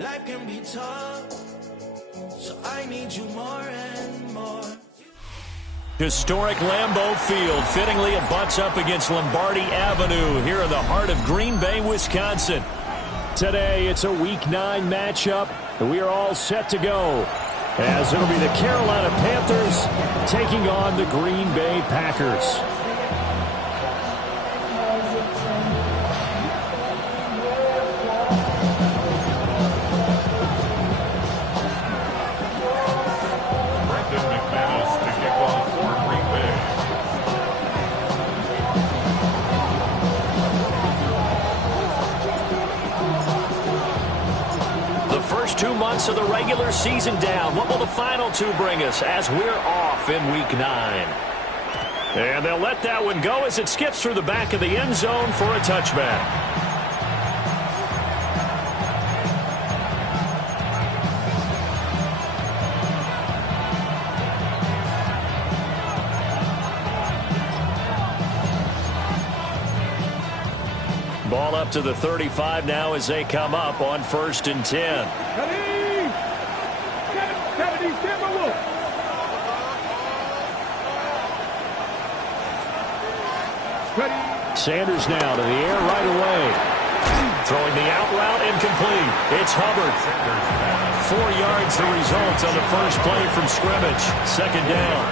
Life can be tough, so I need you more and more. Historic Lambeau Field fittingly abuts up against Lombardi Avenue here in the heart of Green Bay, Wisconsin. Today, it's a Week 9 matchup, and we are all set to go, as it'll be the Carolina Panthers taking on the Green Bay Packers. Of the regular season down. What will the final two bring us as we're off in Week 9? And they'll let that one go as it skips through the back of the end zone for a touchback. Ball up to the 35 now as they come up on 1st and 10. Sanders now to the air right away. Throwing the out route incomplete. It's Hubbard. 4 yards the result on the first play from scrimmage. 2nd down.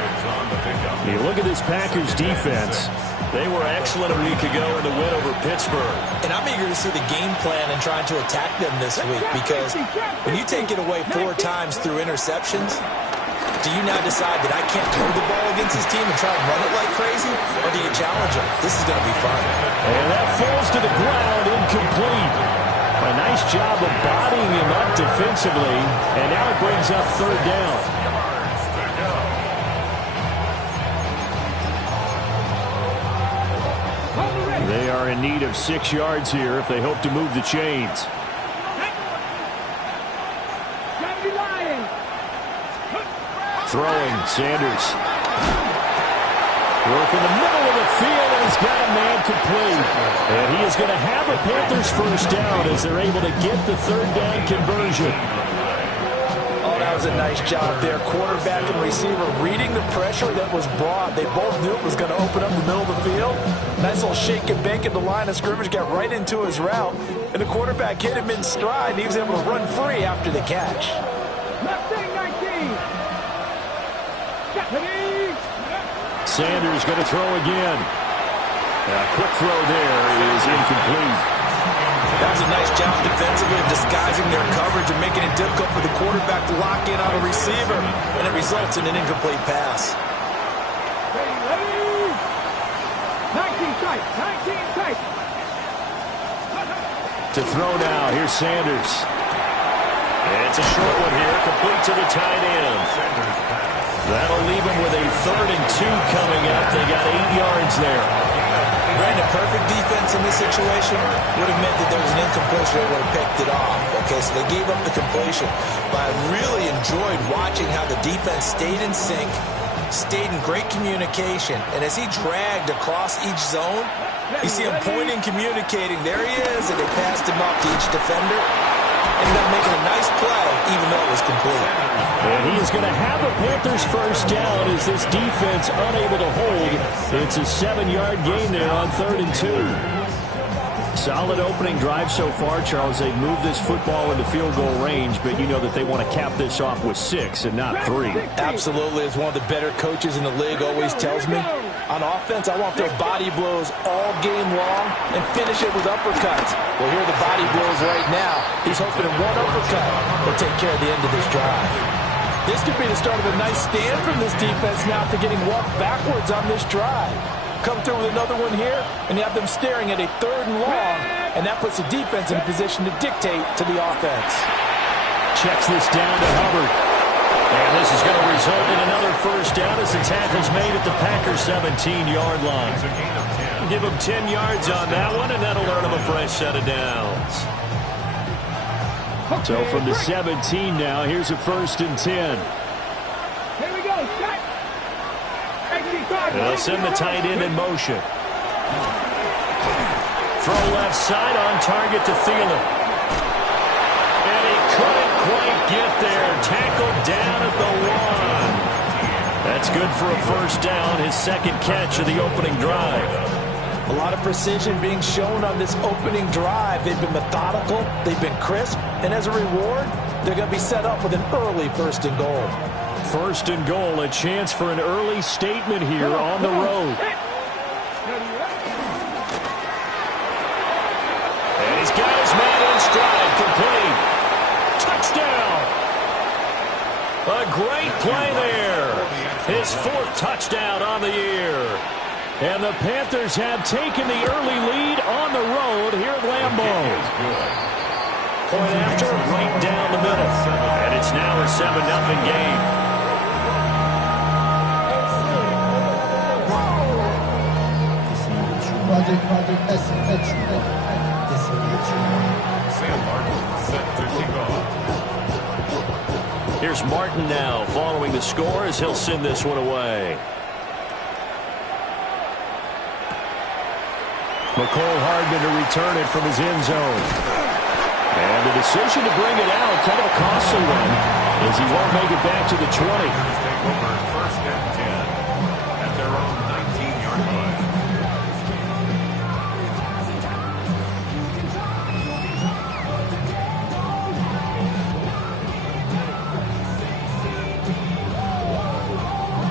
You look at this Packers defense. They were excellent a week ago in the win over Pittsburgh. And I'm eager to see the game plan and trying to attack them this week, because when you take it away 4 times through interceptions, do you now decide that I can't throw the ball against this team and try and run it like crazy? Or do you challenge them? This is going to be fun. And that falls to the ground, incomplete. A nice job of bodying him up defensively. And now it brings up 3rd down. They are in need of 6 yards here if they hope to move the chains. Throwing, Sanders. Work in the middle of the field, and he's got a man complete. And he is going to have a Panthers first down as they're able to get the 3rd down conversion. Oh, that was a nice job there. Quarterback and receiver reading the pressure that was brought. They both knew it was going to open up the middle of the field. Nice little shake and bake at the line of scrimmage, got right into his route. And the quarterback hit him in stride, and he was able to run free after the catch. Sanders going to throw again. A quick throw there is incomplete. That was a nice job defensively of disguising their coverage and making it difficult for the quarterback to lock in on a receiver. And it results in an incomplete pass. 19 tight. To throw now, here's Sanders. It's a short one here, complete to the tight end. That'll leave him with a 3rd and 2 coming up. They got 8 yards there. Brandon, perfect defense in this situation would have meant that there was an incompletion that would have picked it off. Okay, so they gave up the completion. But I really enjoyed watching how the defense stayed in sync, stayed in great communication, and as he dragged across each zone, you see him pointing, communicating. There he is, and they passed him off to each defender. Ended up making a nice play, even though it was complete. And he is going to have a Panthers first down as this defense unable to hold. It's a 7-yard gain there on 3rd and 2. Solid opening drive so far, Charles. They've moved this football into field goal range, but you know that they want to cap this off with 6 and not 3. Absolutely. As one of the better coaches in the league always tells me, on offense, I want their body blows all game long and finish it with uppercuts. Well, here are the body blows right now. He's hoping in one uppercut will take care of the end of this drive. This could be the start of a nice stand from this defense now after getting walked backwards on this drive. Come through with another one here, and you have them staring at a 3rd and long, and that puts the defense in a position to dictate to the offense. Checks this down to Hubbard. And this is going to result in another first down as the tackle's made at the Packers' 17-yard line. Give them 10 yards on that one, and that'll earn them a fresh set of downs. So from the 17 now, here's a 1st and 10. Here we go. They'll send the tight end in motion. Throw left side on target to Thielen. And he quite get there. Tackled down at the 1. That's good for a first down, his second catch of the opening drive. A lot of precision being shown on this opening drive. They've been methodical, they've been crisp, and as a reward, they're going to be set up with an early first and goal. First and goal, a chance for an early statement here on the road. And he's got his man in stride, complete. Touchdown! A great play there. His 4th touchdown on the year. And the Panthers have taken the early lead on the road here at Lambeau. Point after, right down the middle. And it's now a 7-0 game. Here's Martin now following the score as he'll send this one away. McCole Hardman to return it from his end zone. And the decision to bring it out, kind of a costly one, as he won't make it back to the 20. Take over first and 10 at their own 19-yard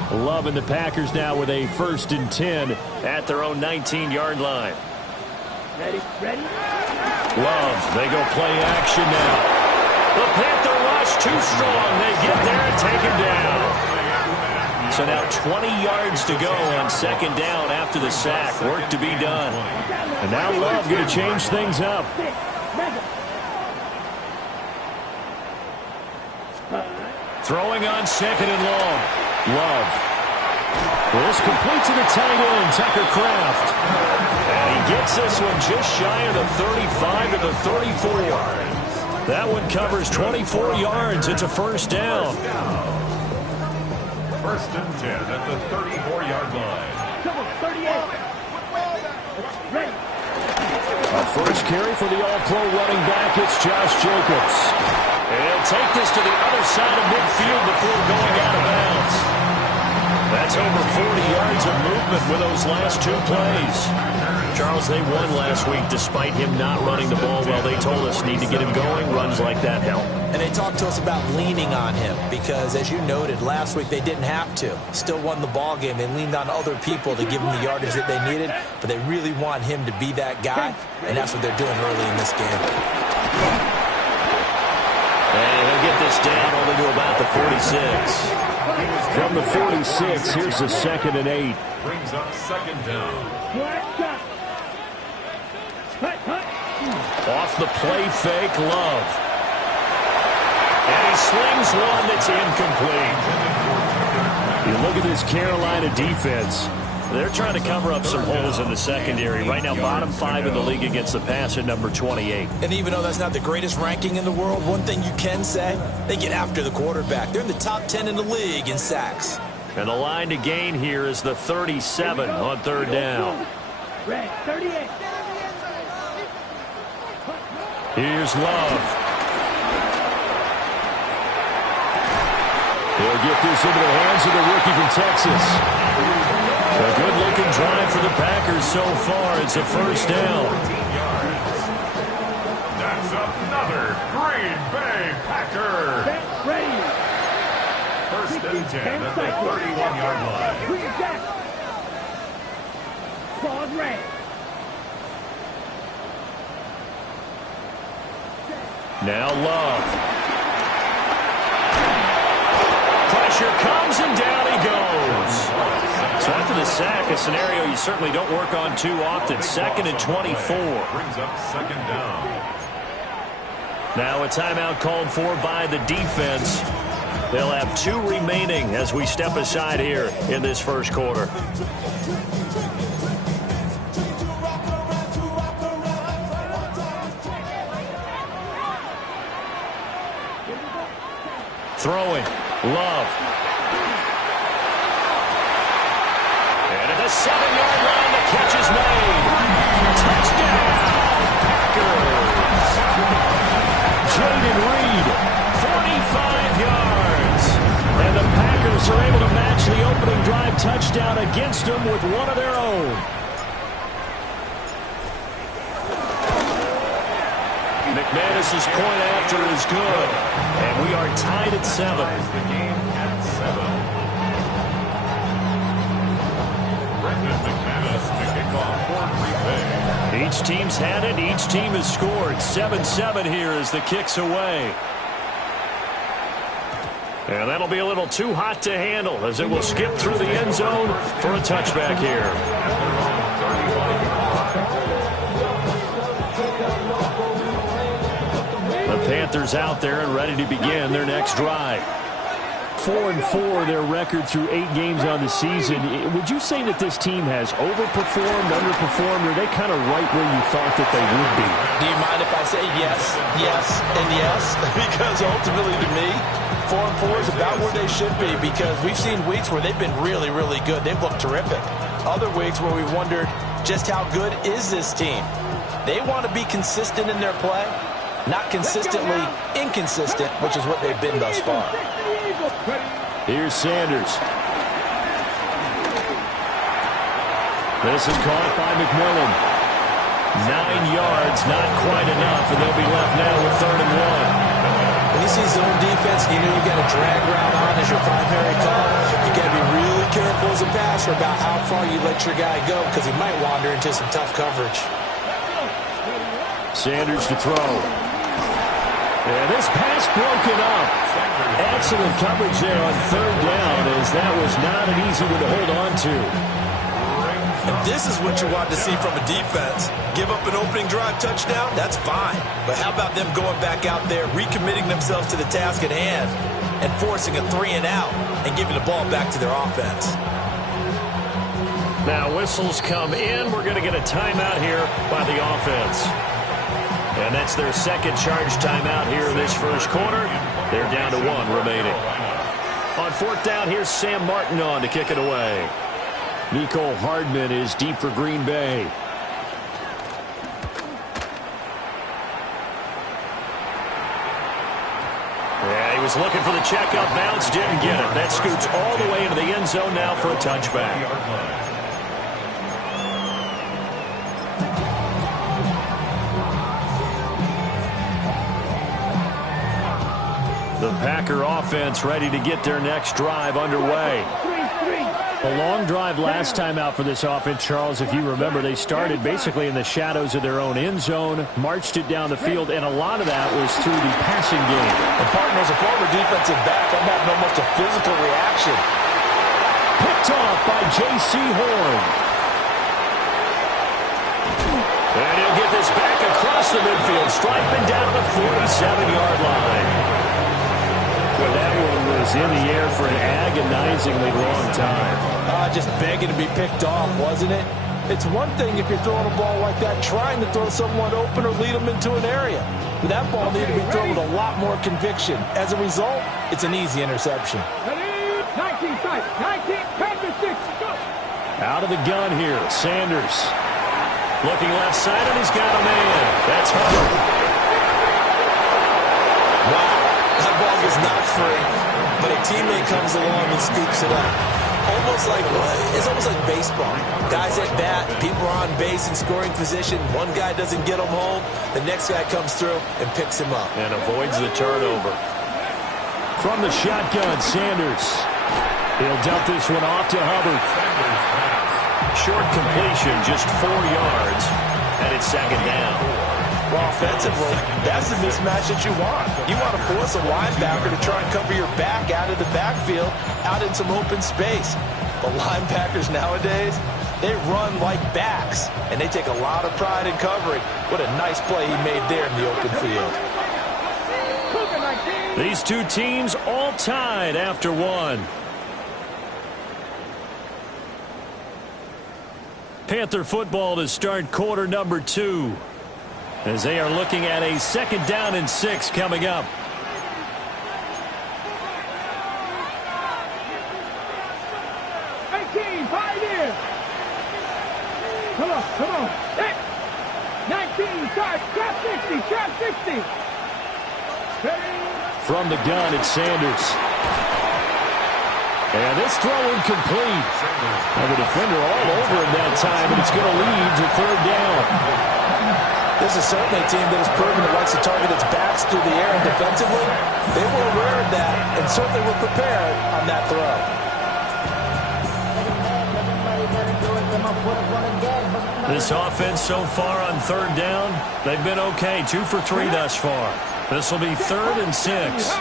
line. Love and the Packers now with a first and 10 at their own 19-yard line. Ready? Love, they go play action now. The Panther rush too strong. They get there and take him down. So now 20 yards to go on second down after the sack. Work to be done. And now Love going to change things up. Throwing on second and long. Love. Well, this complete to the tight end, Tucker Kraft. And he gets this one just shy of the 35 to the 34. That one covers 24 yards. It's a first down. First and 10 at the 34-yard line. Come on, 38. Ready. A first carry for the all-pro running back. It's Josh Jacobs. And he'll take this to the other side of midfield before going out of bounds. That's over 40 yards of movement with those last 2 plays. Charles, they won last week despite him not running the ball well. They told us need to get him going. Runs like that help. And they talked to us about leaning on him because, as you noted, last week they didn't have to. Still won the ball game. They leaned on other people to give him the yardage that they needed, but they really want him to be that guy, and that's what they're doing early in this game. And he'll get this down only to about the 46. From the 46, here's the 2nd and 8. Brings up second down. Off the play fake, Love. And he slings one that's incomplete. You look at this Carolina defense. They're trying to cover up some holes in the secondary. Right now, bottom 5 in the league against the pass at number 28. And even though that's not the greatest ranking in the world, one thing you can say, they get after the quarterback. They're in the top 10 in the league in sacks. And the line to gain here is the 37 on third down. Red, 38. Here's Love. He'll get this into the hands of the rookie from Texas. A good-looking drive for the Packers so far. It's a first down. That's another Green Bay Packer. Ready. First and 10 at the 31-yard line. Clear jack. Pause red. Now Love. Pressure comes and down he goes. So after the sack, a scenario you certainly don't work on too often. 2nd and 24. Brings up second down. Now a timeout called for by the defense. They'll have 2 remaining as we step aside here in this first quarter. Throwing. Love. And at the 7-yard line, the catch is made. Touchdown, Packers. Jaden Reed, are able to match the opening drive touchdown against them with one of their own. McManus's point after is good. And we are tied at 7. The game at 7. Brendan McManus to kick off for Green Bay. Each team's had it. Each team has scored. 7-7 here as the kick's away. And that'll be a little too hot to handle as it will skip through the end zone for a touchback here. The Panthers out there and ready to begin their next drive. 4-4 their record through 8 games on the season. Would you say that this team has overperformed, underperformed, or are they kind of right where you thought that they would be? Do you mind if I say yes, yes, and yes? Because ultimately to me, 4-4 is about where they should be because we've seen weeks where they've been really, really good. They've looked terrific. Other weeks where we wondered just how good is this team. They want to be consistent in their play, not consistently inconsistent, which is what they've been thus far. Here's Sanders. This is caught by McMillan. 9 yards, not quite enough, and they'll be left now with 3rd and 1. When you see zone defense, you know you got a drag route on as your primary call. You got to be really careful as a passer about how far you let your guy go because he might wander into some tough coverage. Sanders to throw. And this pass broken up. Excellent coverage there on 3rd down as that was not an easy one to hold on to. And this is what you want to see from a defense. Give up an opening drive touchdown, that's fine. But how about them going back out there, recommitting themselves to the task at hand, and forcing a 3-and-out and giving the ball back to their offense. Now whistles come in. We're going to get a timeout here by the offense. And that's their second charge timeout here in this first quarter. They're down to 1 remaining. On 4th down, here's Sam Martin on to kick it away. Nico Hardman is deep for Green Bay. Yeah, he was looking for the checkup bounce, didn't get it. That scoots all the way into the end zone now for a touchback. The Packer offense ready to get their next drive underway. A long drive last time out for this offense, Charles. If you remember, they started basically in the shadows of their own end zone, marched it down the field, and a lot of that was through the passing game. And partner, as a former defensive back, I'm having almost a physical reaction. Picked off by J.C. Horn. And he'll get this back across the midfield, striping down to the 47-yard line. Well, that one was in the air for an agonizingly long time. Just begging to be picked off, wasn't it? It's one thing if you're throwing a ball like that, trying to throw someone open or lead them into an area. But that ball needed to be thrown with a lot more conviction. As a result, it's an easy interception. 19, 19, Panthers 6, go! Out of the gun here, Sanders. Looking left side, and he's got a man. That's Hubbard. Wow. That ball was not free, but a teammate comes along and scoops it up. It's almost like baseball. Guys at bat, people are on base in scoring position. One guy doesn't get him home. The next guy comes through and picks him up. And avoids the turnover. From the shotgun, Sanders. He'll dump this one off to Hubbard. Short completion, just 4 yards, and it's 2nd down. Well, offensively, that's the mismatch that you want. You want to force a linebacker to try and cover your back out of the backfield, out in some open space. The linebackers nowadays, they run like backs, and they take a lot of pride in covering. What a nice play he made there in the open field. These two teams all tied after 1. Panther football to start quarter number 2. As they are looking at a 2nd down and 6 coming up. Come on. 19, trap 60. From the gun, it's Sanders. And this throw incomplete. And the defender all over him that time, and it's going to lead to third down. This is certainly a team that has proven it likes to target its backs through the air, and defensively, they were aware of that and certainly were prepared on that throw. This offense so far on third down, they've been okay. 2 for 3 thus far. This will be 3rd and 6.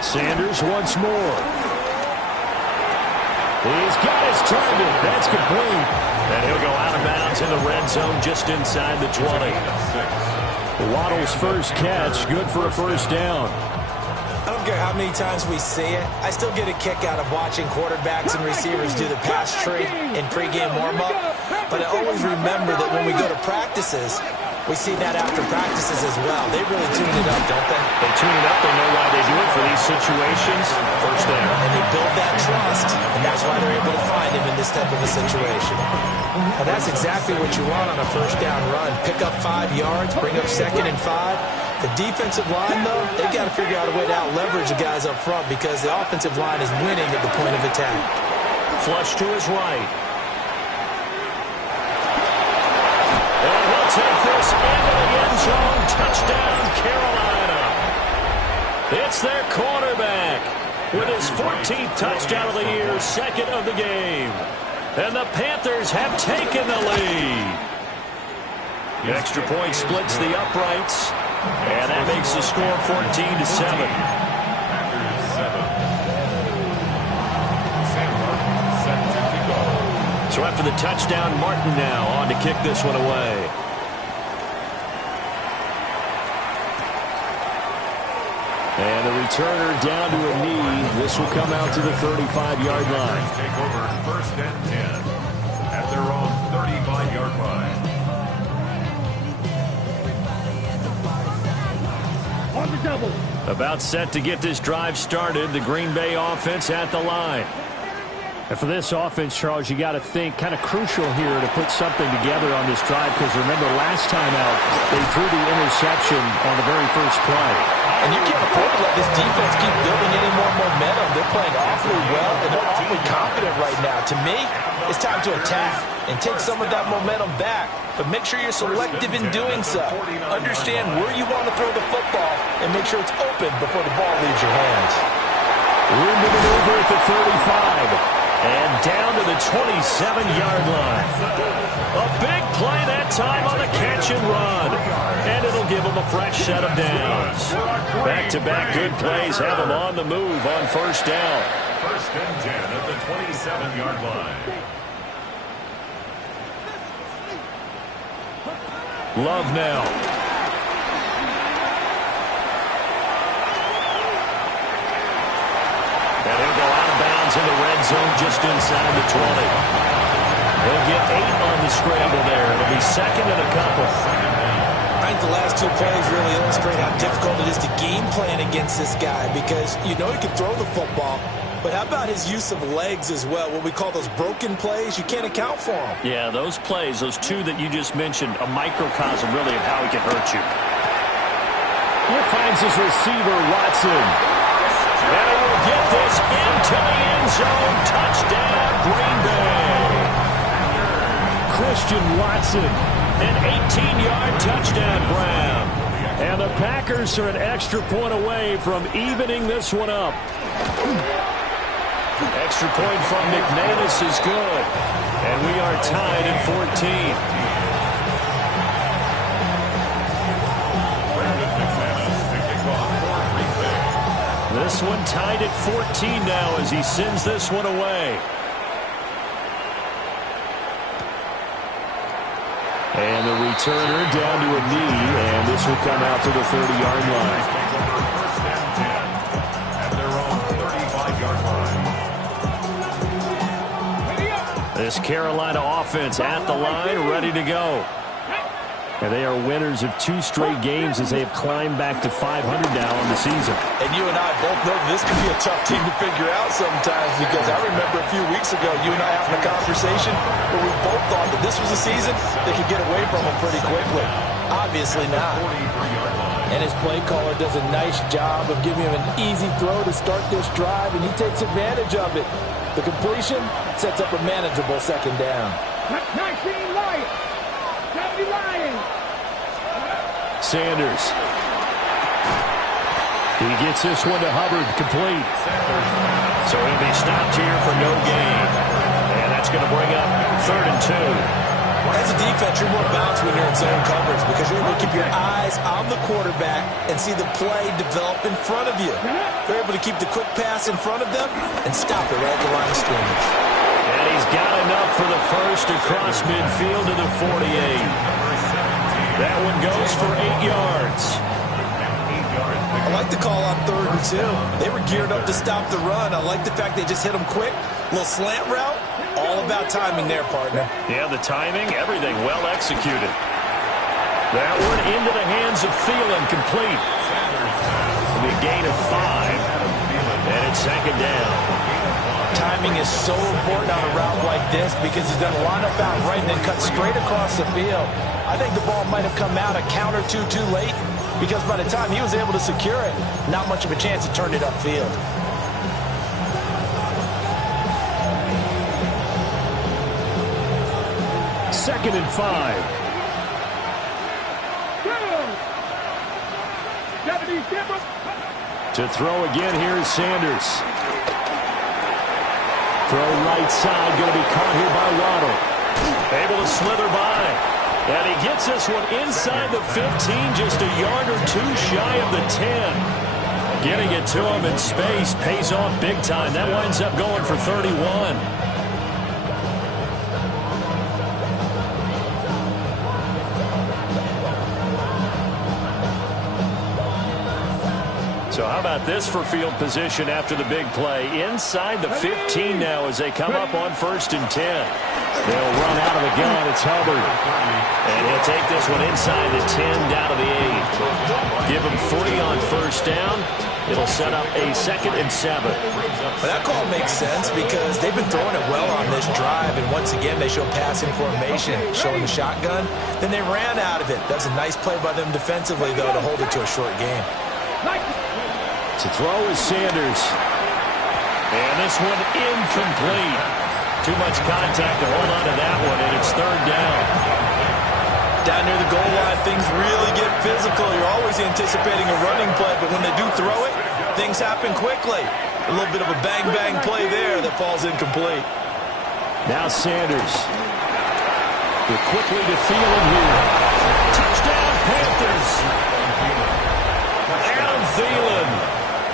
Sanders once more. He's got his target. That's complete. And he'll go out of bounds in the red zone just inside the 20. Waddle's first catch, good for a first down. I don't care how many times we see it. I still get a kick out of watching quarterbacks and receivers do the pass tree in pregame warm-up. But I always remember that when we go to practices, we see that after practices as well. They really tune it up, don't they? They tune it up. They know why they do it for these situations. First down. And they build that trust, and that's why they're able to find him in this type of a situation. And that's exactly what you want on a first down run. Pick up 5 yards, bring up 2nd and 5. The defensive line, though, they've got to figure out a way to out-leverage the guys up front because the offensive line is winning at the point of attack. Flush to his right. And he'll take this into the end zone. Touchdown, Carolina. It's their quarterback with his 14th touchdown of the year, 2nd of the game. And the Panthers have taken the lead. The extra point splits the uprights. And that makes the score 14-7. So after the touchdown, Martin now on to kick this one away. And the returner down to a knee. This will come out to the 35-yard line. Take over 1st and 10 at their own 35-yard line. About set to get this drive started. The Green Bay offense at the line. And for this offense, Charles, you got to think kind of crucial here to put something together on this drive because remember last time out they threw the interception on the very first play. And you can't afford to let this defense keep building any more momentum. They're playing awfully well, and they're awfully confident right now. To me, it's time to attack and take some of that momentum back. But make sure you're selective in doing so. Understand where you want to throw the football and make sure it's open before the ball leaves your hands. Room to maneuver at the 35. And down to the 27-yard line. A big play that time on the catch and run. And it'll give them a fresh set of downs. Back-to-back good plays have them on the move on first down. 1st and 10 at the 27-yard line. Love now. And he'll go out of bounds in the red zone just inside the 20. He'll get 8 on the scramble there. It'll be 2nd and a couple. I think the last 2 plays really illustrate how difficult it is to game plan against this guy because you know he can throw the football, but how about his use of legs as well? What we call those broken plays, you can't account for them. Yeah, those plays, those 2 that you just mentioned, a microcosm really of how he can hurt you. Here finds his receiver, Watson. And he will get this into the end zone. Touchdown, Green Bay. Christian Watson, an 18-yard touchdown grab. And the Packers are an extra point away from evening this one up. Extra point from McManus is good. And we are tied at 14. This one tied at 14 now as he sends this one away. And the returner down to a knee, and this will come out to the 30-yard line. At their own 35-yard line. This Carolina offense at the line, ready to go. And they are winners of 2 straight games as they have climbed back to 500 now on the season. And you and I both know this can be a tough team to figure out sometimes because I remember a few weeks ago you and I having a conversation where we both thought that this was a season they could get away from them pretty quickly. Obviously not. And his play caller does a nice job of giving him an easy throw to start this drive, and he takes advantage of it. The completion sets up a manageable second down. 19 Lions. 70 Lions. Sanders. He gets this one to Hubbard, complete. So he'll be stopped here for no gain. And that's going to bring up 3rd and 2. As a defense, you're more balanced when you're in zone coverage because you're able to keep your eyes on the quarterback and see the play develop in front of you. They're able to keep the quick pass in front of them and stop it right at the line of scrimmage. And he's got enough for the first across midfield to the 48. That one goes for 8 yards. I like the call on 3rd and 2. They were geared up to stop the run. I like the fact they just hit them quick. Little slant route. All about timing there, partner. Yeah, the timing, everything well executed. That one into the hands of Thielen, complete. It'll be a gain of 5. And it's 2nd down. Timing is so important on a route like this because he's going to line up out right and then cut straight across the field. I think the ball might have come out a count or two too late because by the time he was able to secure it, not much of a chance to turn it upfield. 2nd and 5. To throw again, here's Sanders. Throw right side, going to be caught here by Waddle. Able to slither by. And he gets this one inside the 15, just a yard or two shy of the 10. Getting it to him in space pays off big time. That winds up going for 31. So how about this for field position after the big play? Inside the 15 now as they come up on 1st and 10. They'll run out of the gun. It's Hubbard. And he'll take this one inside the 10 down to the 8. Give him 3 on 1st down. It'll set up a 2nd and 7. Well, that call makes sense because they've been throwing it well on this drive. And once again, they show passing formation, showing the shotgun. Then they ran out of it. That's a nice play by them defensively, though, to hold it to a short game. To throw is Sanders. And this one incomplete. Too much contact to hold on to that one, and it's 3rd down. Down near the goal line, things really get physical. You're always anticipating a running play, but when they do throw it, things happen quickly. A little bit of a bang-bang play there that falls incomplete. Now Sanders. They're quickly to Thielen here. Touchdown, Panthers. Adam Thielen.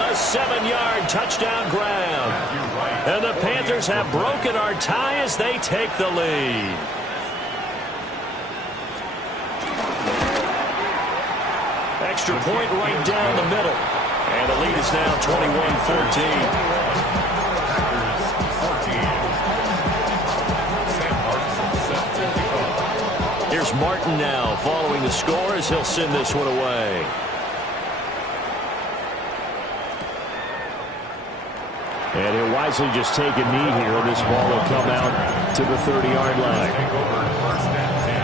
A 7-yard touchdown grab. And the Panthers have broken our tie as they take the lead. Extra point right down the middle. And the lead is now 21-14. Here's Martin now following the score as he'll send this one away. And he'll wisely just take a knee here, and this ball will come out to the 30-yard line. Take over 1st and 10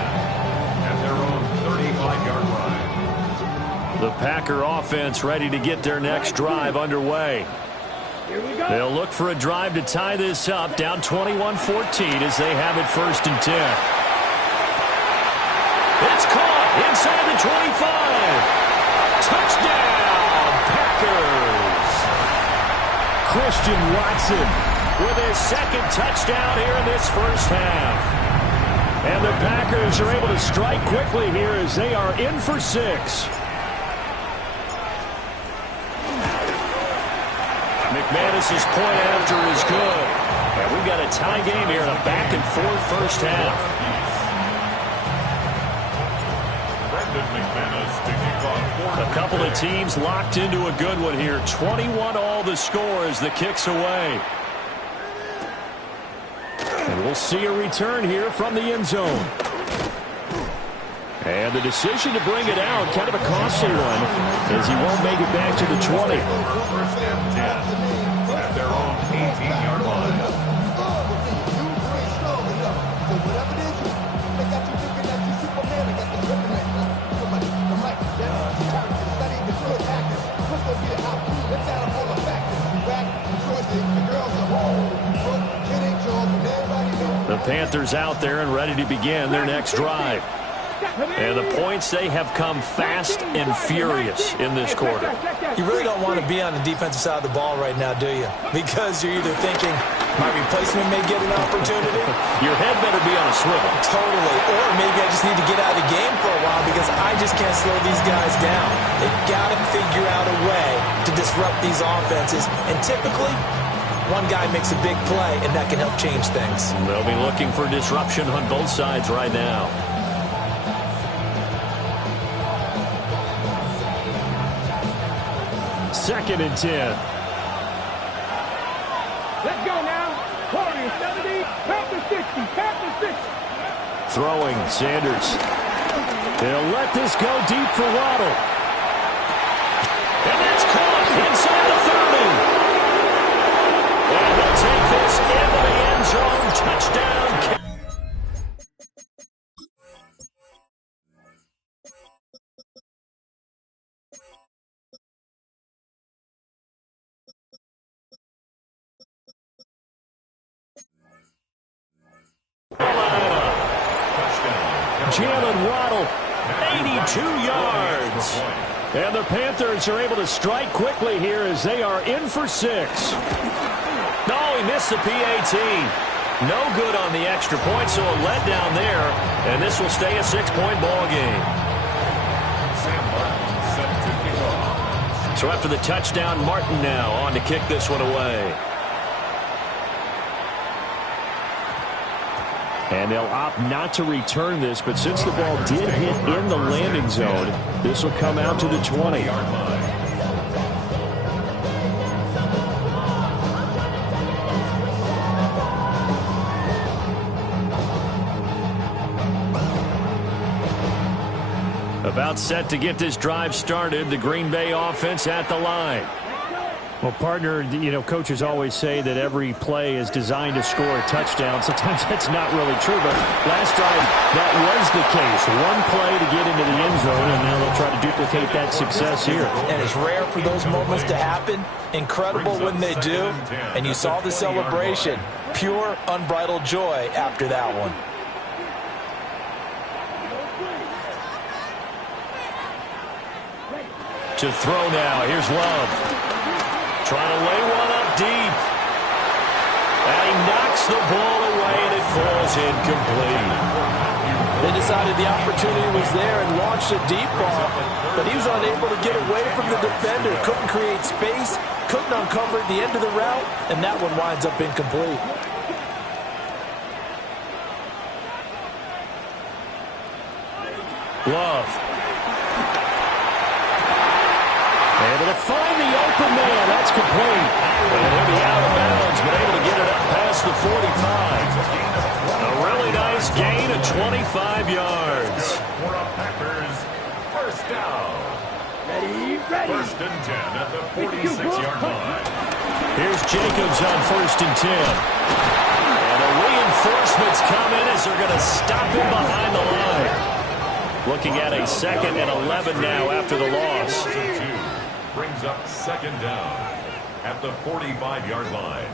at their own 35-yard line. The Packer offense ready to get their next drive underway. They'll look for a drive to tie this up, down 21-14 as they have it 1st and 10. It's caught inside the 25. Touchdown, Packers. Christian Watson with his 2nd touchdown here in this 1st half. And the Packers are able to strike quickly here as they are in for 6. McManus's point after is good. And we've got a tie game here in a back-and-forth 1st half. A couple of teams locked into a good one here. 21-all the score as the kick's away. And we'll see a return here from the end zone. And the decision to bring it out, kind of a costly one, as he won't make it back to the 20. 1st and 10 at their own 18-yard line. The Panthers out there and ready to begin their next drive. And the points, they have come fast and furious in this quarter. You really don't want to be on the defensive side of the ball right now, do you? Because you're either thinking, my replacement may get an opportunity. Your head better be on a swivel. Totally. Or maybe I just need to get out of the game for a while because I just can't slow these guys down. They've got to figure out a way to disrupt these offenses. And typically, one guy makes a big play, and that can help change things. They'll be looking for disruption on both sides right now. Second and 10. Let's go now. Warriors 70, Panthers 60, Panthers 60. Throwing, Sanders. They'll let this go deep for Waddle. And that's caught inside the 30. And he'll take this into the end zone. Touchdown. Jalen Waddle, 82 yards. And the Panthers are able to strike quickly here as they are in for 6. No, he missed the PAT. No good on the extra point, so a letdown there. And this will stay a 6-point ball game. So after the touchdown, Martin now on to kick this one away. And they'll opt not to return this, but since the ball did hit in the landing zone, this will come out to the 20-yard line. About set to get this drive started, the Green Bay offense at the line. Well, partner, you know, coaches always say that every play is designed to score a touchdown. Sometimes that's not really true, but last drive, that was the case. One play to get into the end zone, and now they'll try to duplicate that success here. And it's rare for those moments to happen. Incredible when they do. And you saw the celebration. Pure, unbridled joy after that one. To throw now, here's Love. Trying to lay one up deep. And he knocks the ball away, and it falls incomplete. They decided the opportunity was there and launched a deep ball, but he was unable to get away from the defender. Couldn't create space, couldn't uncover the end of the route, and that one winds up incomplete. Love. Able to find the open man. That's complete. And he'll be out of bounds, but able to get it up past the 45. A really nice gain of 25 yards. For a Packers first down. Ready. First and 10 at the 46-yard line. Here's Jacobs on first and 10. And the reinforcements come in as they're going to stop him behind the line. Looking at a 2nd and 11 now after the loss. Brings up second down at the 45-yard line.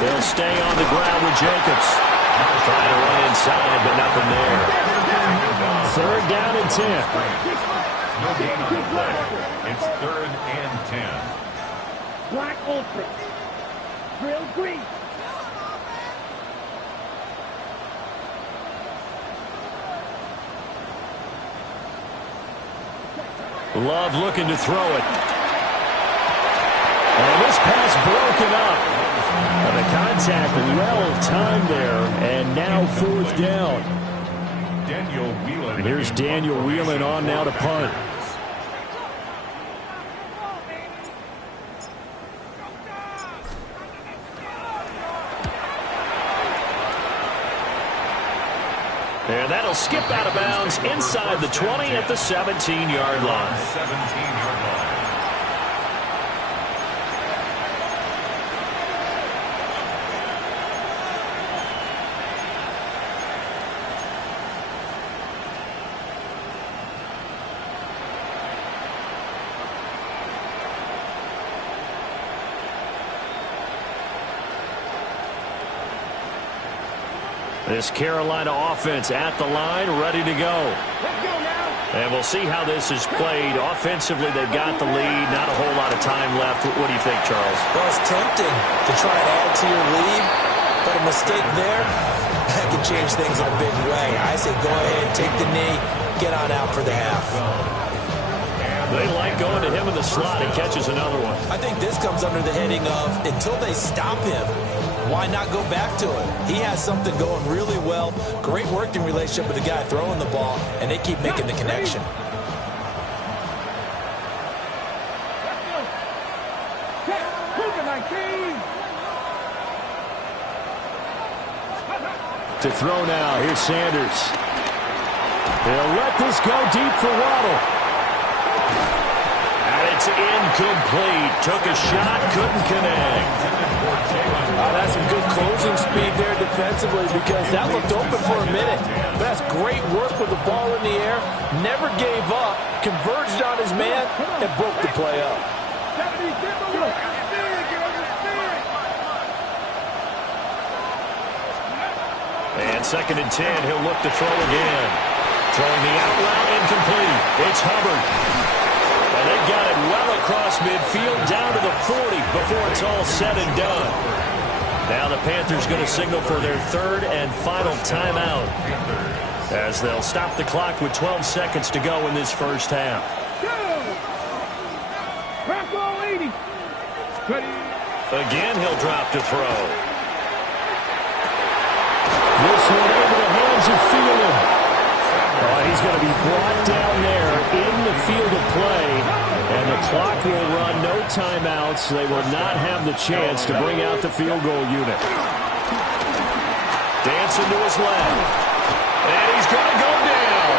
They'll stay on the ground with Jacobs. Trying to run inside, but nothing there. 3rd down and 10. No gain on the play. It's 3rd and 10. Black Ultra. Real green. Love looking to throw it. And this pass broken up. And the contact well timed there. And now 4th down. Daniel Whelan. And here's Daniel Whelan on now to punt. And that'll skip out of bounds inside the 20 at the 17-yard line. 17-yard line. This Carolina offense at the line, ready to go. Let's go now. And we'll see how this is played. Offensively, they've got the lead. Not a whole lot of time left. What do you think, Charles? Well, it's tempting to try and add to your lead, but a mistake there, that can change things in a big way. I say go ahead, take the knee, get on out for the half. They like going to him in the slot and catches another one. I think this comes under the heading of until they stop him, why not go back to it? He has something going really well. Great working relationship with the guy throwing the ball, and they keep making the connection. To throw now, here's Sanders. They'll let this go deep for Waddle. And it's incomplete. Took a shot, couldn't connect. That's some good closing speed there defensively because that looked open for a minute. But that's great work with the ball in the air. Never gave up, converged on his man, and broke the play up. And 2nd and 10, he'll look to throw again. Throwing the out route, incomplete. It's Hubbard. And they've got it well across midfield, down to the 40 before it's all said and done. Now the Panthers going to signal for their 3rd and final timeout, as they'll stop the clock with 12 seconds to go in this first half. Again, he'll drop to throw. This one into the hands of Thielen. He's going to be brought down there in the field of play, and the clock will run. No timeouts. They will not have the chance to bring out the field goal unit. Dancing to his left. And he's going to go down.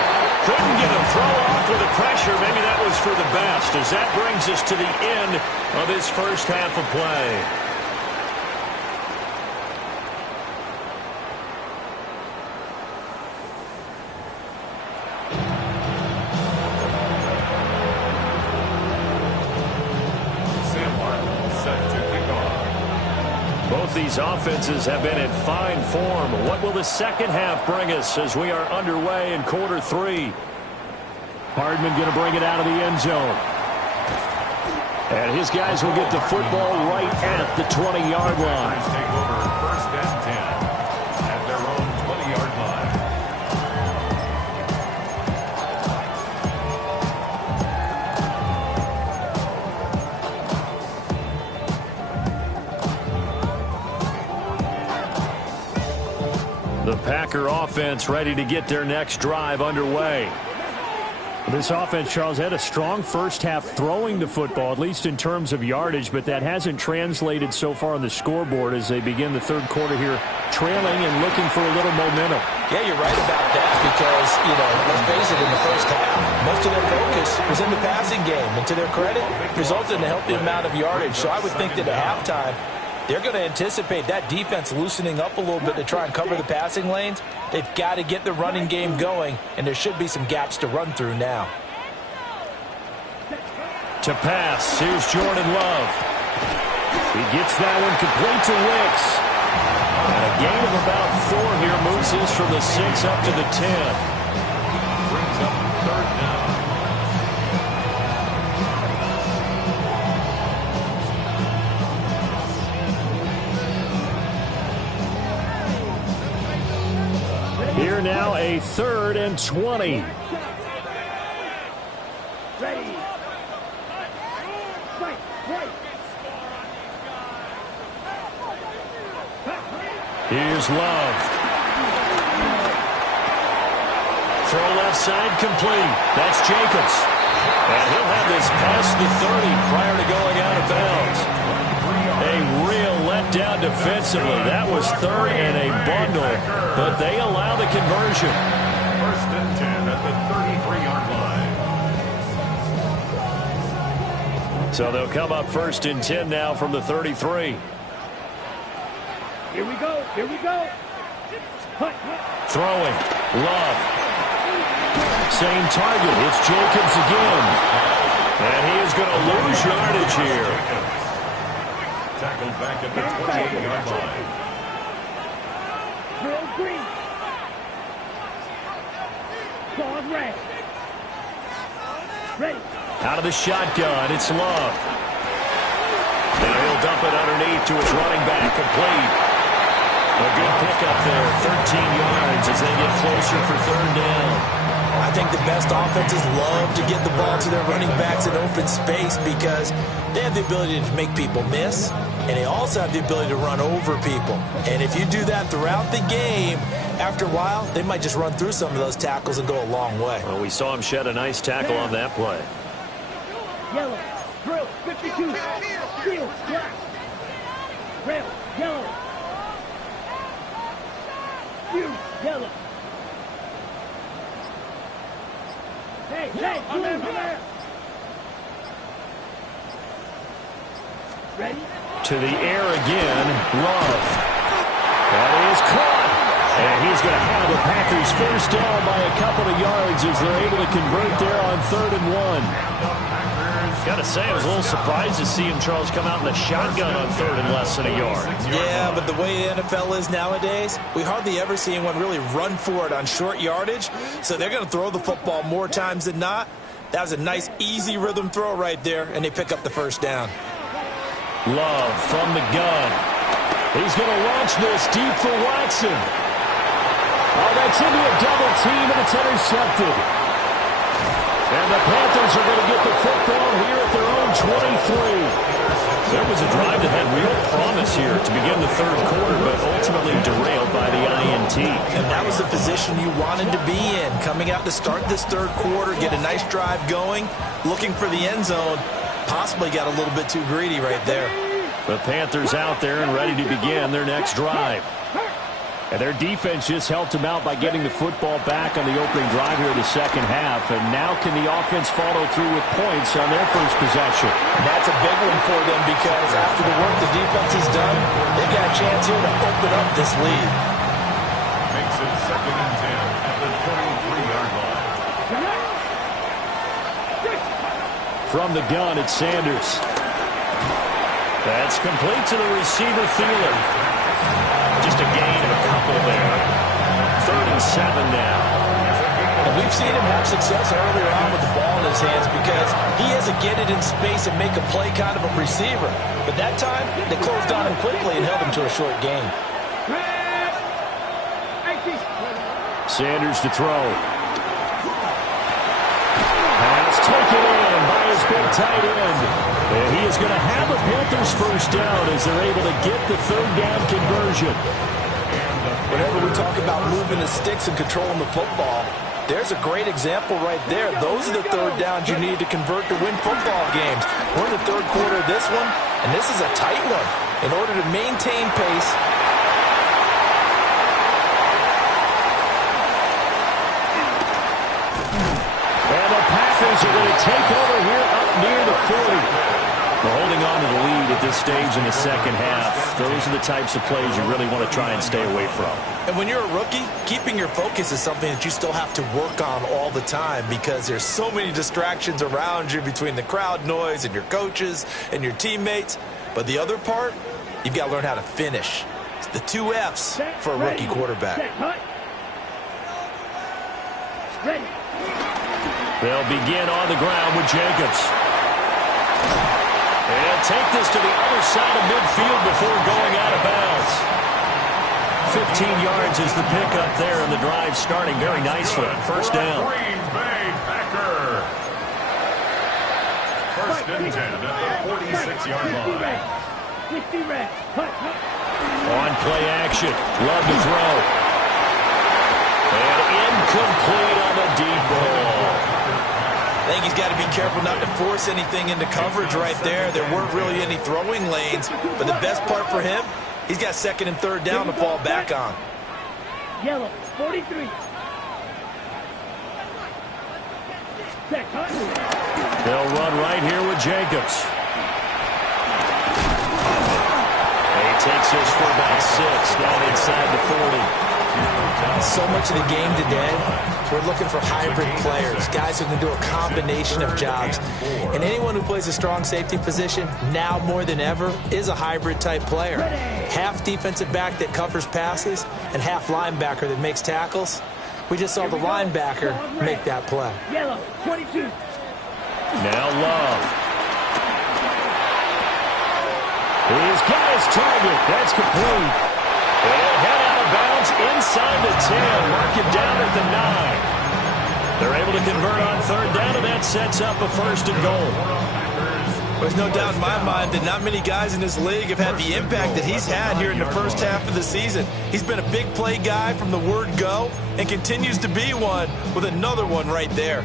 Couldn't get a throw off with the pressure. Maybe that was for the best, as that brings us to the end of this first half of play. Both these offenses have been in fine form. What will the second half bring us as we are underway in quarter 3? Hardman going to bring it out of the end zone. And his guys will get the football right at the 20-yard line. Take over 1st and 10 at their own 20-yard line. The Packer offense ready to get their next drive underway. This offense, Charles, had a strong first half throwing the football, at least in terms of yardage, but that hasn't translated so far on the scoreboard as they begin the 3rd quarter here, trailing and looking for a little momentum. Yeah, you're right about that because, let's face it, in the first half, most of their focus was in the passing game. And to their credit, resulted in a healthy amount of yardage. So I would think that at halftime, they're going to anticipate that defense loosening up a little bit to try and cover the passing lanes. They've got to get the running game going, and there should be some gaps to run through now. To pass, here's Jordan Love. He gets that one complete to Wicks. And a gain of about 4 here moves us from the 6 up to the 10. Brings up 3rd down. Here now a 3rd and 20. Ready. Here's Love. Throw left side complete. That's Jacobs. And he'll have this past the 30 prior to going out of bounds. A real letdown defensively. That was 3rd and a bundle, but they allow the conversion. 1st and 10 at the 33-yard line. So they'll come up 1st and 10 now from the 33. Here we go. Here we go. Throwing. Love. Same target. It's Jacobs again. And he is going to lose yardage here. Tackled back at the 28-yard line. Real green. red. Ready. Out of the shotgun, it's Love. And he'll dump it underneath to his running back, complete. A good pickup there, 13 yards as they get closer for third down. I think the best offenses love to get the ball to their running backs in open space because they have the ability to make people miss, and they also have the ability to run over people. And if you do that throughout the game, after a while, they might just run through some of those tackles and go a long way. Well, we saw him shed a nice tackle on that play. Yellow. Drill. 52. Steel. Black. Red. Yellow. You. Yellow. Hey, I'm there. Ready? To the air again, Love. That is caught. And he's going to have the Panthers first down by a couple of yards as they're able to convert there on 3rd and 1. Got to say, I was a little surprised to see him, Charles, come out in the shotgun on 3rd and less than a yard. Yeah, but the way the NFL is nowadays, we hardly ever see anyone really run for it on short yardage. So they're going to throw the football more times than not. That was a nice, easy rhythm throw right there, and they pick up the first down. Love from the gun. He's going to launch this deep for Watson. Oh, that's into a double team, and it's intercepted. And the Panthers are going to get the football here at their own 23. There was a drive that had real promise here to begin the third quarter, but ultimately derailed by the INT. And that was the position you wanted to be in. Coming out to start this third quarter, get a nice drive going, looking for the end zone. Possibly got a little bit too greedy right there. The Panthers out there and ready to begin their next drive. And their defense just helped them out by getting the football back on the opening drive here in the second half. And now can the offense follow through with points on their first possession? And that's a big one for them because after the work the defense has done, they've got a chance here to open up this lead. Makes it 2nd and 10 at the 23-yard line. From the gun, it's Sanders. That's complete to the receiver, Thielen. Just a gain of a couple there. 3rd and 7 now. And we've seen him have success earlier on with the ball in his hands because he has to get it in space and make a play kind of a receiver. But that time, they closed on him quickly and held him to a short gain. Sanders to throw. Pass taken in by his big tight end. And he is going to have the Panthers first down as they're able to get the 3rd down conversion. Whenever we talk about moving the sticks and controlling the football, there's a great example right there. Those are the 3rd downs you need to convert to win football games. We're in the 3rd quarter of this one, and this is a tight one. In order to maintain pace, and the Panthers are going to take over here up near the 40. We're holding on to the lead at this stage in the second half. Those are the types of plays you really want to try and stay away from. And when you're a rookie, keeping your focus is something that you still have to work on all the time because there's so many distractions around you between the crowd noise and your coaches and your teammates. But the other part, you've got to learn how to finish. It's the 2 F's for a rookie quarterback. They'll begin on the ground with Jacobs. And take this to the other side of midfield before going out of bounds. 15 yards is the pickup there, and the drive starting very nicely. First down. Green Bay Packer. 1st and 10 at the 46-yard line. On play action. Love to throw. And incomplete on the deep ball. I think he's got to be careful not to force anything into coverage right there. There weren't really any throwing lanes, but the best part for him, he's got 2nd and 3rd down to fall back on. Yellow, 43. They'll run right here with Jacobs. He takes this for about 6 down inside the 40. So much of the game today, we're looking for hybrid players, guys who can do a combination of jobs. And anyone who plays a strong safety position, now more than ever, is a hybrid type player. Half defensive back that covers passes and half linebacker that makes tackles. We just saw the linebacker make that play. Yellow, 22. Now Love. He's got his target. That's complete. He'll head out of bounds inside the 10. Mark him down at the 9. They're able to convert on third down, and that sets up a 1st and goal. There's no doubt in my mind that not many guys in this league have had the impact that he's had here in the first half of the season. He's been a big play guy from the word go and continues to be one with another one right there.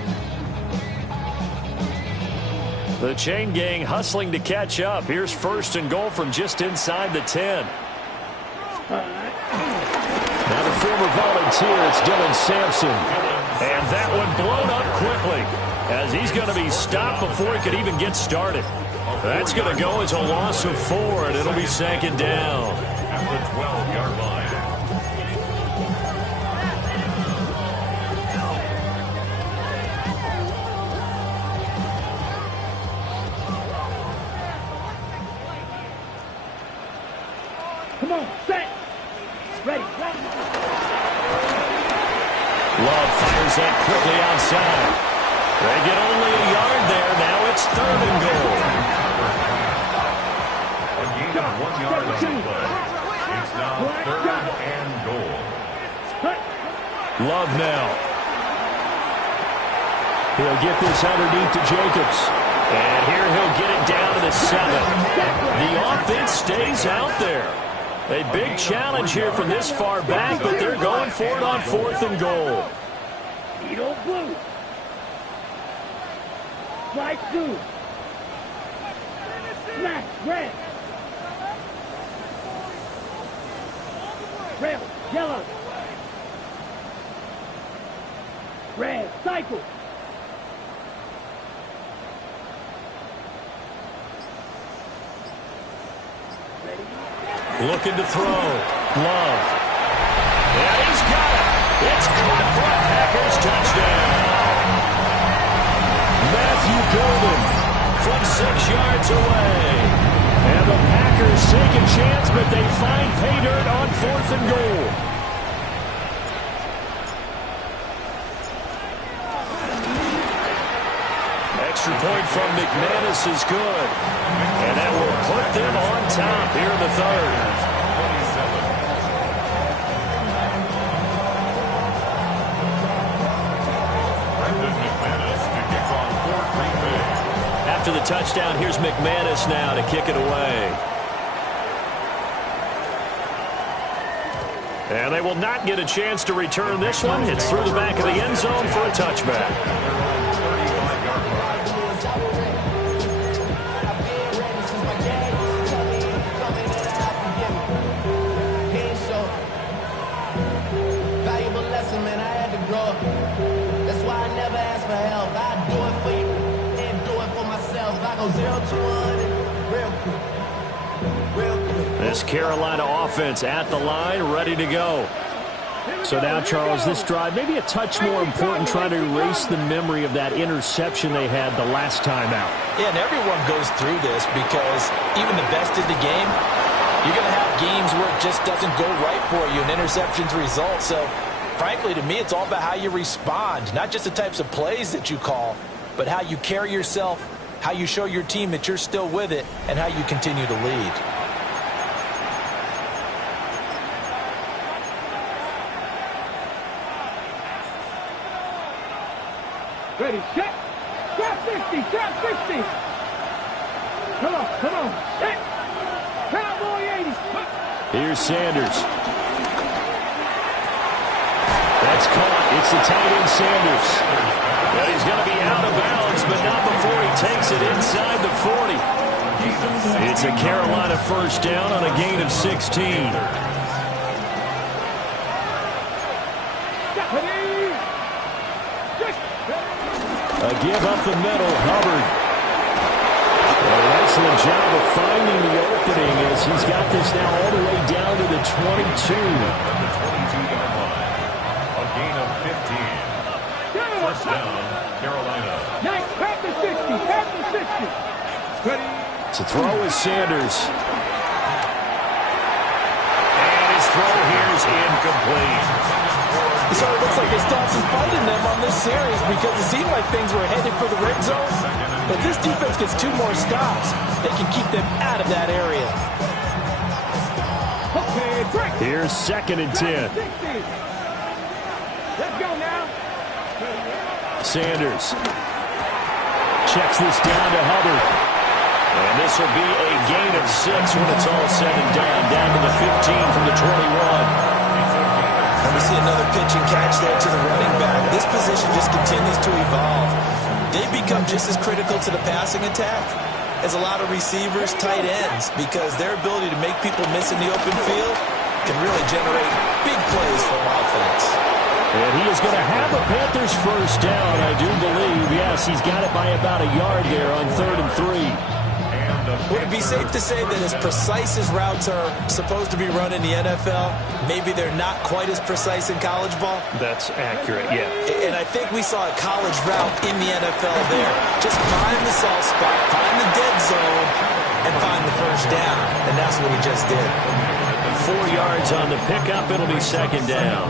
The chain gang hustling to catch up. Here's 1st and goal from just inside the 10. Now the former volunteer, it's Dylan Sampson. And that one blown up quickly as he's going to be stopped before he could even get started. That's going to go as a loss of 4, and it'll be 2nd down. At the 12-yard line. Come on, set. Ready. Love fires that quickly outside. They get only a yard there. Now it's 3rd and goal. A gain of 1 yard on the play. It's now 3rd and goal. Love now. He'll get this underneath to Jacobs. And here he'll get it down to the 7. The offense stays out there. A big challenge here from this far back, but they're going for it on 4th and goal. Needle blue. Light blue. Smash red. Red, yellow. Red, cycle. Looking to throw. Love. Yeah, he's got it. It's caught for a Packers touchdown. Matthew Golden from 6 yards away. And the Packers take a chance, but they find pay dirt on 4th and goal. Extra point from McManus is good. And that will put them on top here in the 3rd. After the touchdown, here's McManus now to kick it away. And they will not get a chance to return this one. It's through the back of the end zone for a touchback. This Carolina offense at the line, ready to go. So now, Charles, this drive, maybe a touch more important, trying to erase the memory of that interception they had the last time out. Yeah, and everyone goes through this because even the best in the game, you're going to have games where it just doesn't go right for you and interceptions result. So, frankly, to me, it's all about how you respond, not just the types of plays that you call, but how you carry yourself, how you show your team that you're still with it, and how you continue to lead. Ready, set. Trap 60, trap 60. Come on, set. Cowboy 80. Here's Sanders. That's caught. It's the tight end Sanders. And he's going to be out of bounds, but not before he takes it inside the 40. It's a Carolina 1st down on a gain of 16. A give up the middle, Hubbard. An excellent job of finding the opening as he's got this now all the way down to the 22. At the 22-yard line. A gain of 15. 1st down, Carolina. Nice, Panthers 60, Panthers 60. Ready. To throw is Sanders. And his throw here is incomplete. It sort of looks like they still have some fun in them on this series because it seemed like things were headed for the red zone. But this defense gets 2 more stops. They can keep them out of that area. Here's 2nd and 10. Let's go now. Sanders checks this down to Hubbard. And this will be a gain of 6 when it's all said and done. Down to the 15 from the 21. And we see another pitch and catch there to the running back. This position just continues to evolve. They become just as critical to the passing attack as a lot of receivers, tight ends, because their ability to make people miss in the open field can really generate big plays for offense. And he is going to have the Panthers first down, I do believe. Yes, he's got it by about a yard there on 3rd and 3. Would it be safe to say that as precise as routes are supposed to be run in the NFL, maybe they're not quite as precise in college ball? That's accurate, yeah. And I think we saw a college route in the NFL there. Just find the soft spot, find the dead zone, and find the first down. And that's what he just did. 4 yards on the pickup. It'll be 2nd down.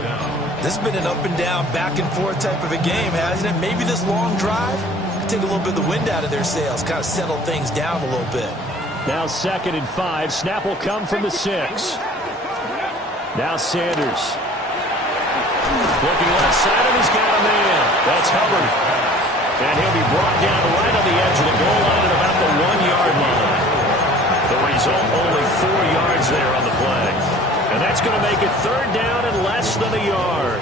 This has been an up and down, back and forth type of a game, hasn't it? Maybe this long drive take a little bit of the wind out of their sails, kind of settle things down a little bit. Now 2nd and 5. Snap will come from the 6. Now Sanders. Looking left side, and he's got a man. That's Hubbard. And he'll be brought down right on the edge of the goal line at about the 1-yard line. The result, only 4 yards there on the play. And that's going to make it 3rd down and less than a yard.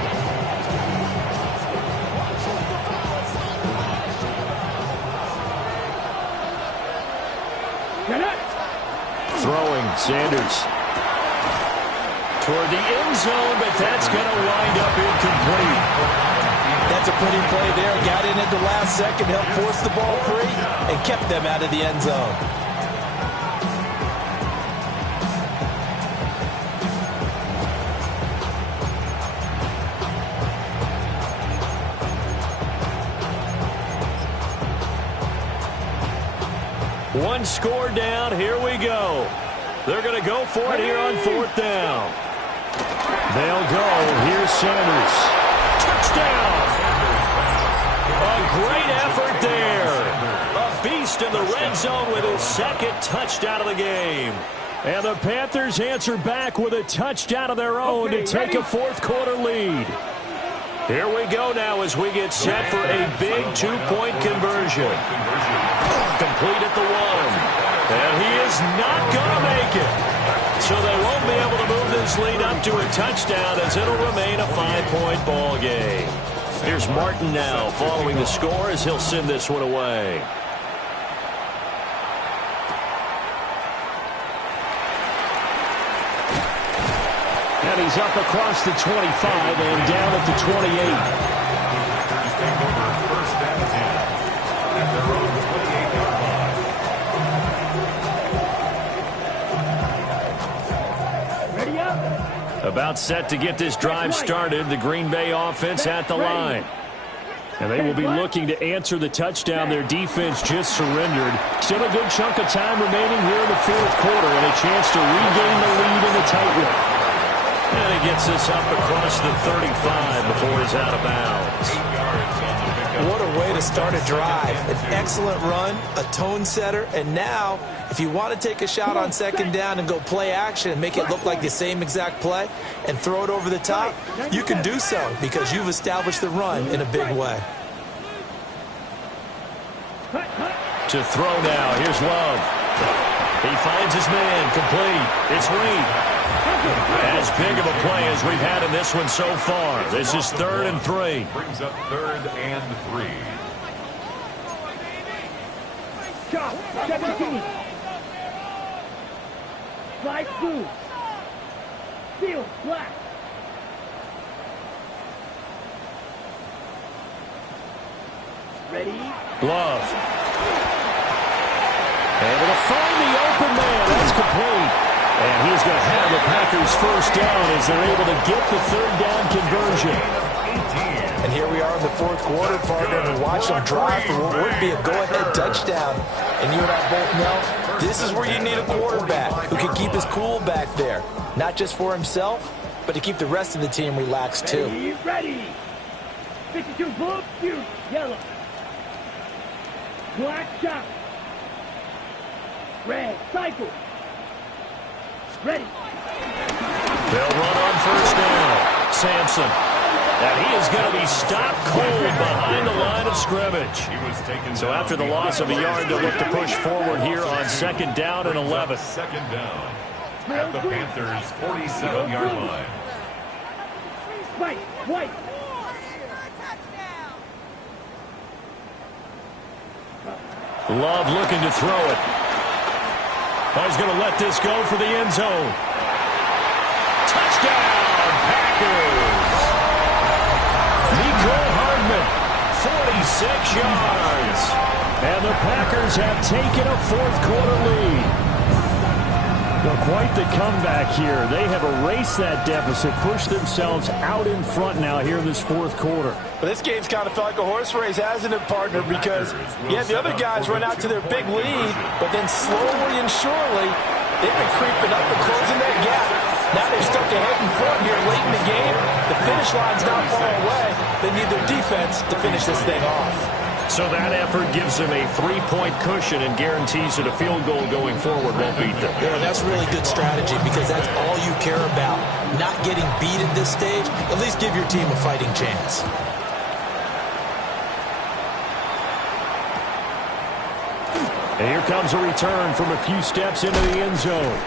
Throwing, Sanders. Toward the end zone, but that's going to wind up incomplete. That's a pretty play there. Got in at the last second, helped force the ball free, and kept them out of the end zone. One score down. Here we go. They're going to go for it here on 4th down. They'll go. Here's Sanders. Touchdown. A great effort there. A beast in the red zone with his 2nd touchdown of the game. And the Panthers answer back with a touchdown of their own to take a 4th quarter lead. Here we go now as we get set for a big 2-point conversion. Complete at the 1. And he is not going to make it. So they won't be able to move this lead up to a touchdown as it'll remain a 5-point ball game. Here's Martin now following the score as he'll send this one away. And he's up across the 25 and down at the 28. He's taking over 1st and 10 at their own 28-yard line. Ready up. About set to get this drive started, the Green Bay offense at the line. And they will be looking to answer the touchdown their defense just surrendered. Still a good chunk of time remaining here in the 4th quarter and a chance to regain the lead in the tightrope. And he gets this up across the 35 before he's out of bounds. What a way to start a drive. An excellent run, a tone setter, and now if you want to take a shot on 2nd down and go play action and make it look like the same exact play and throw it over the top, you can do so because you've established the run in a big way. To throw now, here's Love. He finds his man, complete. It's Reed. As big of a play as we've had in this one so far. This is 3rd and 3. Brings up 3rd and 3. Shot, 17. Slide blue. Field, black. Ready? Love. Able to find the open man. That's complete. And he's going to have the Packers first down as they're able to get the 3rd down conversion. And here we are in the 4th quarter, partner, and we watch them drive for what would be a go-ahead touchdown. And you and I both know this is where you need a quarterback who can keep his cool back there, not just for himself, but to keep the rest of the team relaxed too. Ready. 52 blue, you yellow. Black shot. Red, cycle. Ready. They'll run on first down. Sampson. And he is going to be stopped cold behind the line of scrimmage. So after the loss of a yard, they'll look to push forward here on second down and 11. Second down at the Panthers' 47-yard line. White. Love looking to throw it. Oh, he's going to let this go for the end zone. Touchdown, Packers! Nico Hardman, 46 yards. And the Packers have taken a fourth-quarter lead. Well, quite the comeback here. They have erased that deficit, pushed themselves out in front now here in this fourth quarter. But this game's kind of felt like a horse race, hasn't it, partner? Because, yeah, the other guys run out to their big lead, but then slowly and surely, they've been creeping up and closing that gap. Now they're stuck ahead in front here late in the game. The finish line's not far away. They need their defense to finish this thing off. So that effort gives them a 3-point cushion and guarantees that a field goal going forward won't beat them. Yeah, that's really good strategy because that's all you care about. Not getting beat at this stage. At least give your team a fighting chance. And here comes a return from a few steps into the end zone.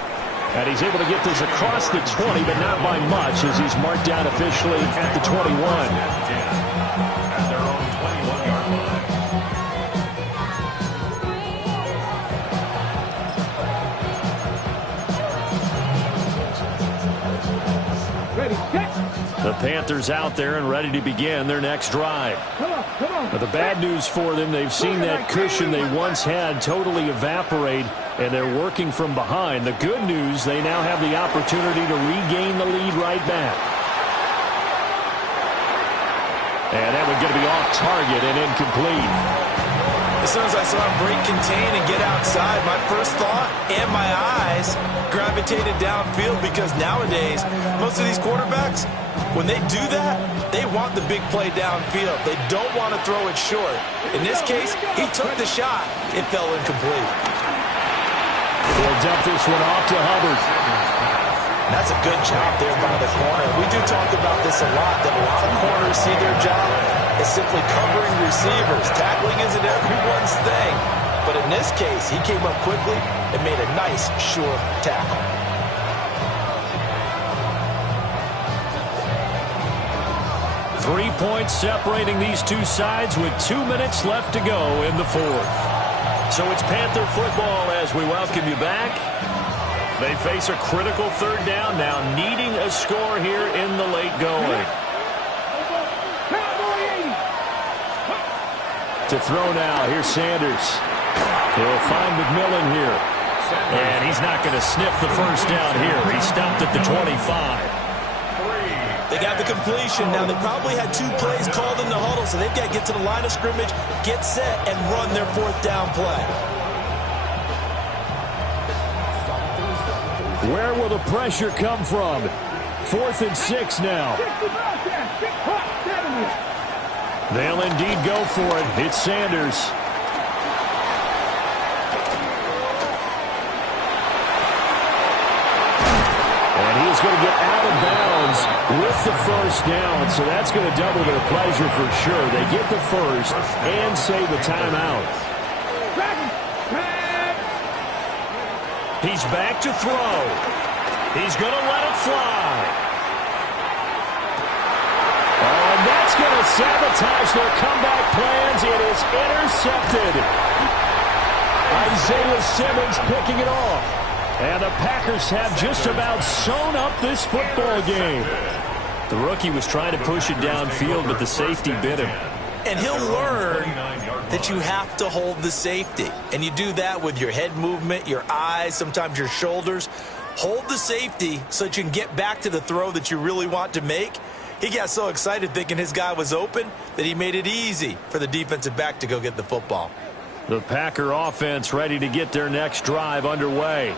And he's able to get this across the 20, but not by much as he's marked down officially at the 21. At their own 21-yard line. Ready, set. The Panthers out there and ready to begin their next drive. Come on. But the bad news for them, they've seen that cushion they once had totally evaporate, and they're working from behind. The good news, they now have the opportunity to regain the lead right back. And that one's going to be off target and incomplete. As soon as I saw him break contain and get outside, my first thought and my eyes gravitated downfield because nowadays, most of these quarterbacks, when they do that, they want the big play downfield. They don't want to throw it short. In this case, he took the shot. It fell incomplete. They'll dump this one off to Hubbard. That's a good job there by the corner. We do talk about this a lot, that a lot of corners see their job as simply covering receivers. Tackling isn't everyone's thing. But in this case, he came up quickly and made a nice, sure tackle. Three points separating these two sides with 2 minutes left to go in the fourth. So it's Panther football as we welcome you back. They face a critical third down now, needing a score here in the late going. To throw now, here's Sanders. He'll find McMillan here. And he's not going to sniff the first down here. He stopped at the 25. They got the completion. Now, they probably had 2 plays called in the huddle, so they've got to get to the line of scrimmage, get set, and run their fourth down play. Where will the pressure come from? 4th and 6 now. They'll indeed go for it. It's Sanders. And he's going to get out of bounds with the first down, so that's going to double their pleasure for sure. They get the first and save a timeout. He's back to throw. He's going to let it fly. Oh, and that's going to sabotage their comeback plans. It is intercepted. Isaiah Simmons picking it off. And the Packers have just about sewn up this football game. The rookie was trying to push it downfield, but the safety bit him. And he'll learn that you have to hold the safety. And you do that with your head movement, your eyes, sometimes your shoulders. Hold the safety so that you can get back to the throw that you really want to make. He got so excited thinking his guy was open that he made it easy for the defensive back to go get the football. The Packer offense ready to get their next drive underway.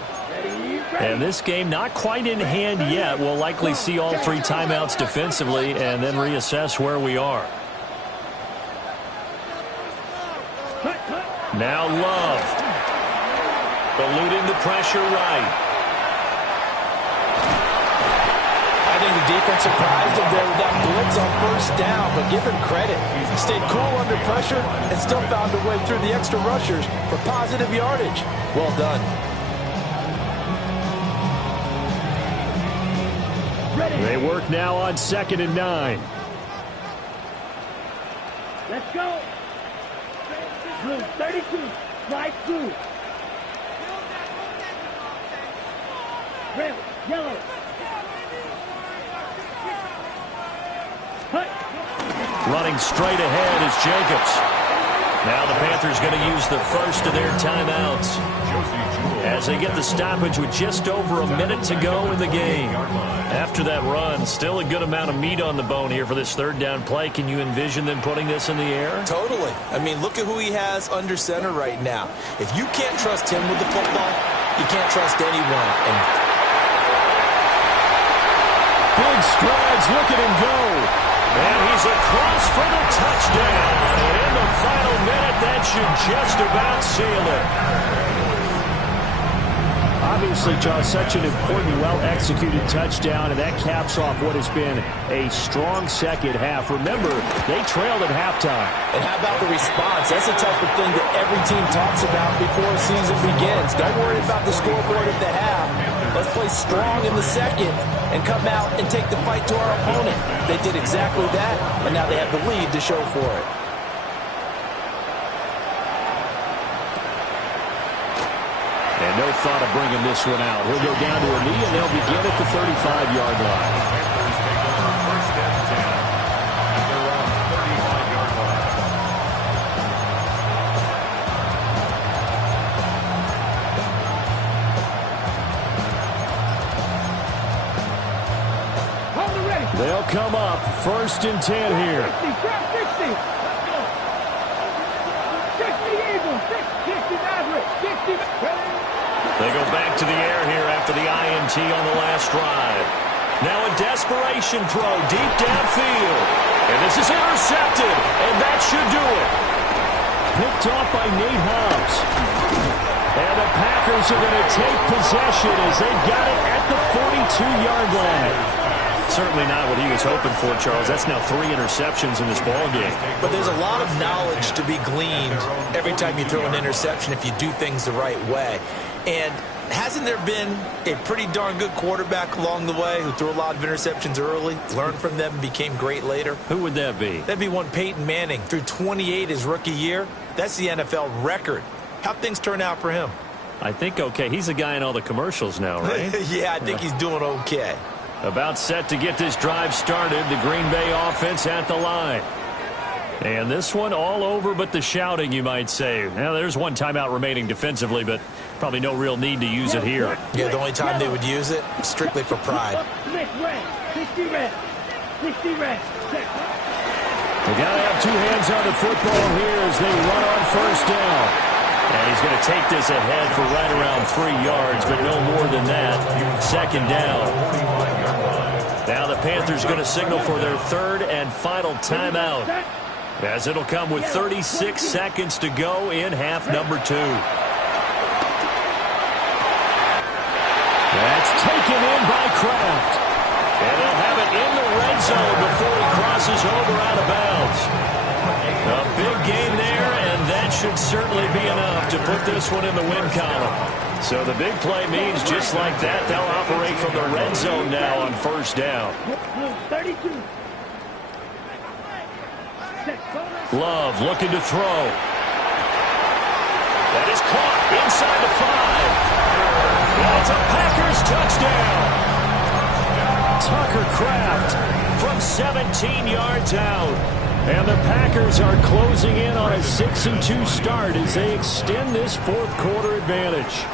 And this game not quite in hand yet. We'll likely see all 3 timeouts defensively and then reassess where we are. Now Love. Eluding the pressure right. I think the defense surprised him there with that blitz on first down, but give him credit. He stayed cool under pressure and still found a way through the extra rushers for positive yardage. Well done. They work now on 2nd and 9. Let's go. Blue, 32. Right through. Red, yellow. Running straight ahead is Jacobs. Now the Panthers going to use the first of their timeouts as they get the stoppage with just over a minute to go in the game. After that run, still a good amount of meat on the bone here for this 3rd down play. Can you envision them putting this in the air? Totally. I mean, look at who he has under center right now. If you can't trust him with the football, you can't trust anyone. And big strides, look at him go. And he's across for the touchdown. And in the final minute, that should just about seal it. Obviously, Charles, such an important, well-executed touchdown, and that caps off what has been a strong second half. Remember, they trailed at halftime. And how about the response? That's the type of thing that every team talks about before a season begins. Don't worry about the scoreboard at the half. Let's play strong in the second and come out and take the fight to our opponent. They did exactly that, and now they have the lead to show for it. And no thought of bringing this one out. He'll go down to a knee, and they'll begin at the 35-yard line. Panthers take over 1st and 10 at their own 35-yard line. They'll come up 1st and 10 here. 60, 60. 60 Eagles, 60 Maverick, 60. They go back to the air here after the INT on the last drive. Now a desperation throw deep downfield. And this is intercepted, and that should do it. Picked off by Nate Hobbs. And the Packers are going to take possession as they got it at the 42-yard line. Certainly not what he was hoping for, Charles. That's now 3 interceptions in this ballgame. But there's a lot of knowledge to be gleaned every time you throw an interception if you do things the right way. And hasn't there been a pretty darn good quarterback along the way who threw a lot of interceptions early, learned from them, and became great later? Who would that be? That'd be one Peyton Manning. Threw 28 his rookie year. That's the NFL record. How'd things turn out for him? I think okay. He's the guy in all the commercials now, right? Yeah, I think he's doing okay. About set to get this drive started. The Green Bay offense at the line. And this one all over but the shouting, you might say. Now, there's one timeout remaining defensively, but probably no real need to use it here. Yeah, the only time they would use it, strictly for pride. 60 red. 60 red. They got to have 2 hands on the football here as they run on 1st down. And he's going to take this ahead for right around 3 yards, but no more than that. 2nd down. Now the Panthers going to signal for their 3rd and final timeout, as it'll come with 36 seconds to go in half number 2. That's taken in by Kraft. And they'll have it in the red zone before he crosses over out of bounds. A big game there, and that should certainly be enough to put this one in the win column. So the big play means just like that, they'll operate from the red zone now on 1st down. 32. Love looking to throw. That is caught inside the 5. And it's a Packers touchdown. Tucker Kraft from 17 yards out. And the Packers are closing in on a 6-2 start as they extend this 4th quarter advantage.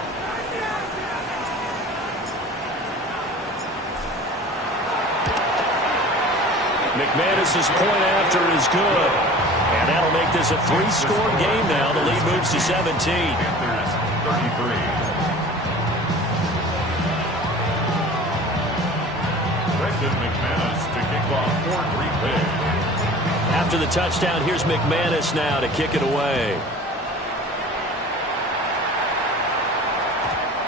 McManus's point after is good. And that'll make this a 3-score game now. The lead moves to 17. Panthers 33. after the touchdown. Here's McManus now to kick it away.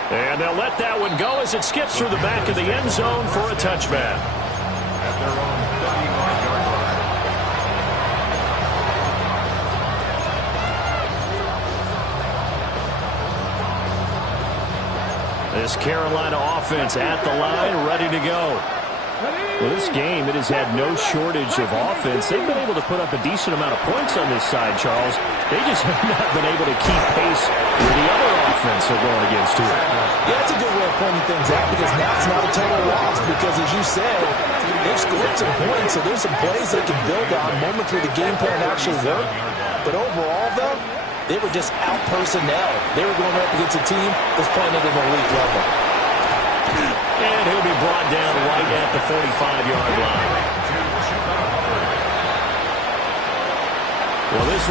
And they'll let that one go as it skips through the back of the end zone for a touchback. At their own 35-yard line. This Carolina offense at the line, ready to go. Well, this game, it has had no shortage of offense. They've been able to put up a decent amount of points on this side, Charles. They just have not been able to keep pace with the other offense they're going against here. Yeah, that's a good way of pointing things out because now it's not a total loss because, as you said, they've scored some points, so there's some plays they can build on, moments where the game plan actually worked. But overall, though, they were just out personnel. They were going up against a team that's playing at an elite level. And he'll be brought down right at the 45-yard line. Well, this was